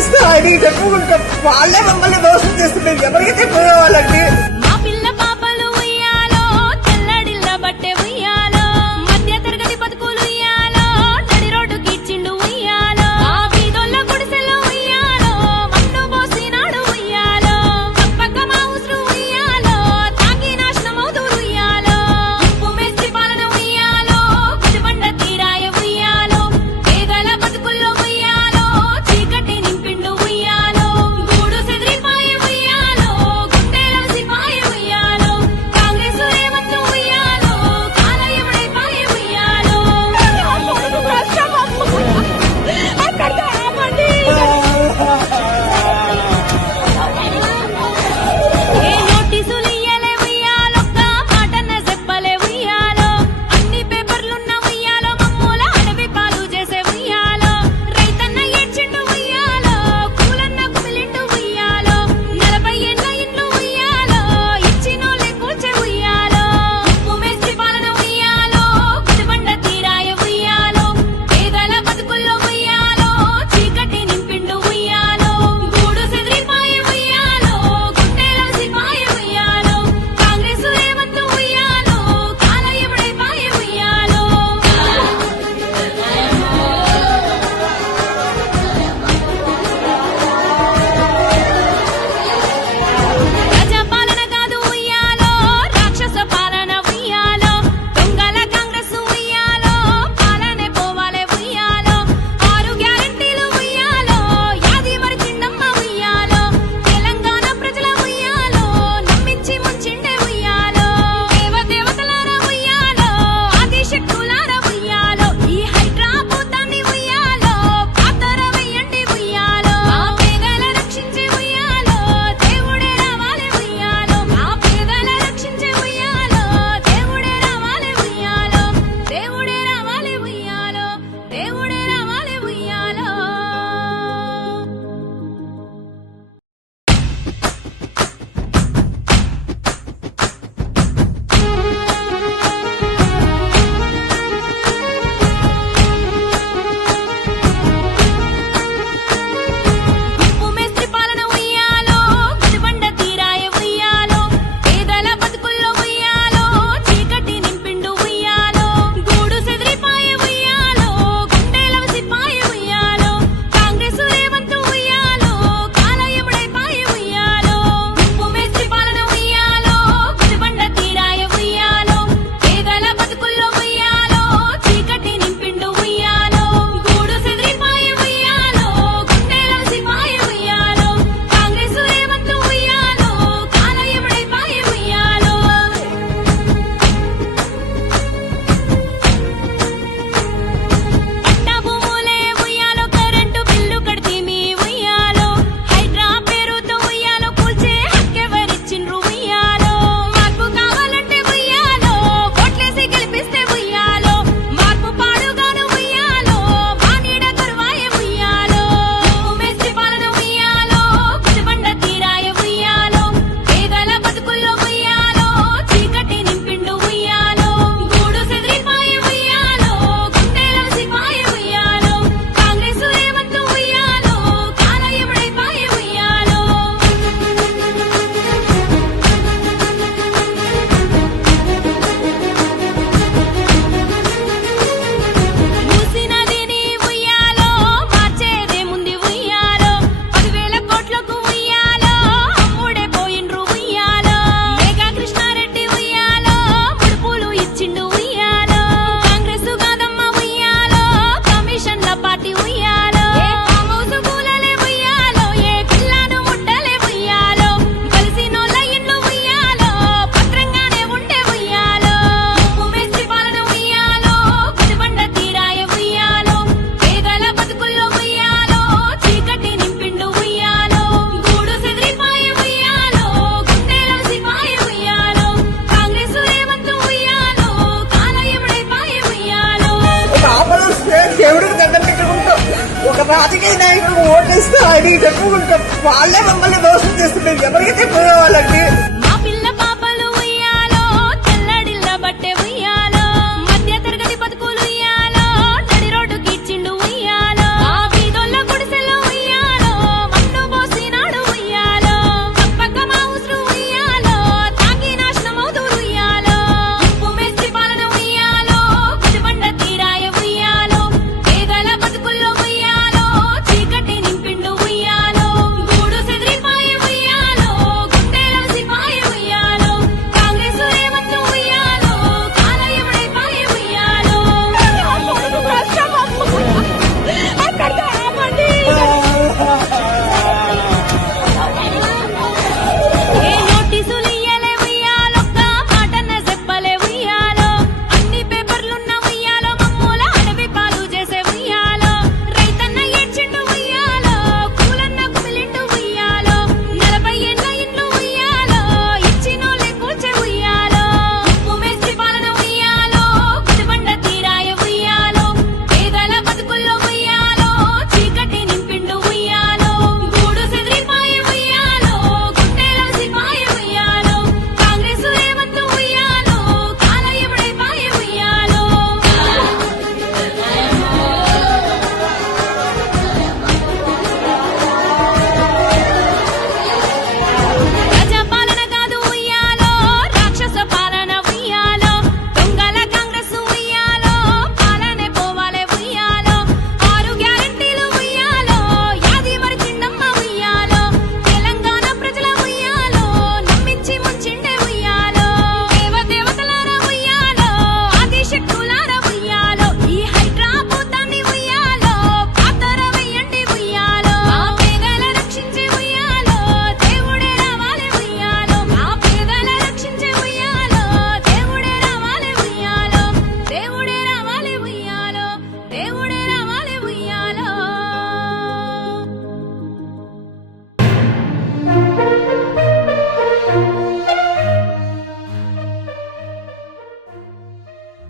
ఓటేస్తే ఆయనకి చెప్పుకుంటా వాళ్ళే మమ్మల్ని మోసం చేస్తున్నారు. ఎవరికి చెప్పుకోవాలండి? మా పిల్ల పాపలు ఉయ్యాలో తెల్లడిల్ల బట్టే ఉయ్యాలో మధ్య తరగతి బతుకులు ఉయ్యాలో నడి రోడ్డు గిచ్చిండు ఉయ్యాలో ఆ బీదోళ్ళ గుడిసెలో ఉయ్యాలో మన్ను పోసినాడు ఉయ్యాలో తప్పక మా ఉసురు ఉయ్యాలో తాగి నాశనమవుతూ ఉయ్యాలో ఉప్పు మేస్త్రి పాలన ఉయ్యాలో గుడిబండ తీరాయ ఉయ్యాలో పేదల బతుకుల్లో ఉయ్యాలో చీకటి నింపిండు ఉయ్యాలో గూడు సెదిరిపాయ ఉయ్యాలో గుండెల సిపాయ ఉయ్యాలో కాంగ్రెస్ రేవంత్ ఉయ్యాలో కాలయముడైపాయ ఉయ్యాలో ఏ నోటీసులు ఇయ్యలే ఉయ్యాలొక్క మాటన్న చెప్పలే ఉయ్యాలో అన్ని పేపర్లున్న ఉయ్యాలో మమ్మూల అడవి పాలు చేసే ఉయ్యాలో రైతన్న ఏడ్చిండు ఉయ్యాలో కూలన్న కుమిలిండు ఉయ్యాలో 40 ఏళ్ల ఇండ్లు ఉయ్యాలో ఇచ్చినోళ్ళే కూల్చే ఉయ్యాలో ఉప్పు మేస్త్రి పాలన ఉయ్యాలో గుడిబండ తీరాయ ఉయ్యాలో పేదల బతుకుల్లో ఉయ్యాలో చీకటి నింపిండు ఉయ్యాలో గూడు సెదిరిపాయ ఉయ్యాలో గుండెల సిపాయ ఉయ్యాలో కాంగ్రెస్ రేవంత్ ఉయ్యాలో కాలయముడైపాయ ఉయ్యాలో ప్రజాపాలన కాదు ఉయ్యాలో రాక్షస పాలన ఉయ్యాలో దొంగల కాంగ్రెస్ ఉయ్యాలో పాలనే పోవాలే ఉయ్యాలో 6 గ్యారెంటీలు ఉయ్యాలో యాది మరిచిండమ్మ ఉయ్యాలో తెలంగాణ ప్రజల ఉయ్యాలో నమ్మించి ముంచిండే ఉయ్యాలో దేవతలార ఉయ్యాలో ఆది శక్తులార ఉయ్యాలో ఈ హైదరాబాదాన్ని ఉయ్యాలో పాతర వేయండి ఉయ్యాలో ఆ పేదల రక్షించే ఉయ్యాలో దేవుడే రావాలి ఉయ్యాలో ఆ పేదల రక్షించే ఉయ్యాలో దేవుడే రావాలి ఉయ్యాలో దేవుడే రావాలి ఉయ్యాలో దేవుడే రావాలి ఉయ్యాలో ఉప్పు మేస్త్రి పాలన ఉయ్యాలో గుడిబండ తీరాయ ఉయ్యాలో పేదల బతుకుల్లో ఉయ్యాలో చీకటి నింపిండు ఉయ్యాలో గూడు సెదిరిపాయ ఉయ్యాలో గుండెల సిపాయ ఉయ్యాలో కాంగ్రెస్ రేవంత్ ఉయ్యాలో కాలయముడైపాయ ఉయ్యాలో ఉప్పు మేస్త్రి పాలన ఉయ్యాలో గుడిబండ తీరాయ ఉయ్యాలో పేదల బతుకుల్లో ఉయ్యాలో చీకటి నింపిండు ఉయ్యాలో గూడు సెదిరిపాయ ఉయ్యాలో గుండెల సిపాయ ఉయ్యాలో కాంగ్రెస్ రేవంత్ ఉయ్యాలో కాలయముడైపాయ ఉయ్యాలో పట్టా భూములే ఉయ్యాలో కరెంటు బిల్లు కడితీమి ఉయ్యాలో హైడ్రా పేరుతో ఉయ్యాలో కూల్చే హక్కెవరిచ్చిండ్రు ఉయ్యాలో మార్పు కావాలంటే ఉయ్యాలో ఓట్లేసి గెలిపిస్తే ఉయ్యాలో మార్పు పాడుగాను ఉయ్యాలో మానీడ కరువాయ ఉయ్యాలో ఉప్పు మేస్త్రి పాలన ఉయ్యాలో గుడిబండ తీరాయ ఉయ్యాలో పేదల బతుకుల్లో ఉయ్యాలో చీకటి నింపిండు ఉయ్యాలో గూడు సెదిరిపాయ ఉయ్యాలో గుండెల సిపాయ ఉయ్యాలో కాంగ్రెస్ రేవంత్ ఉయ్యాలో కాలయముడైపాయ ఉయ్యాలో మూసినదిని ఉయ్యాలో మార్చేదేముంది ఉయ్యాలో 10,000 కోట్లకు ఉయ్యాలో అమ్ముడే పోయిండ్రు ఉయ్యాలో మేఘా కృష్ణారెడ్డి ఉయ్యాలో ముడుపులు ఇచ్చిండు ఉయ్యాలో కాంగ్రెస్ కాదమ్మ ఉయ్యాలో కమిషన్ల పార్టీ ఉయ్యాలో ఏ ఫామ్ హౌస్ కూలలే ఉయ్యాలో ఏ పిల్లను ముట్టలే ఉయ్యాలో కలిసినోళ్ళ ఇండ్లు ఉయ్యాలో పత్రంగానే ఉండే ఉయ్యాలో ఉప్పు మేస్త్రి పాలన ఉయ్యాలో గుడిబండ తీరాయ ఉయ్యాలో పేదల బతుకుల్లో ఉయ్యాలో చీకటి నింపిండు ఉయ్యాలో గూడు సెదిరిపాయ ఉయ్యాలో గుండెల సిపాయ ఉయ్యాలో కాంగ్రెస్ రేవంత్ ఉయ్యాలో కాలయముడైపాయ ఉయ్యాలో ఒక ఆపద వస్తే దేవుడికి దండం పెట్టుకుంటాం. ఒక రాజకీయ నాయకుడు ఓటేస్తే ఆయనకి చెప్పుకుంటాం వాళ్ళే మమ్మల్ని మోసం చేస్తున్నారు. ఎవరికి చెప్పుకోవాలండి?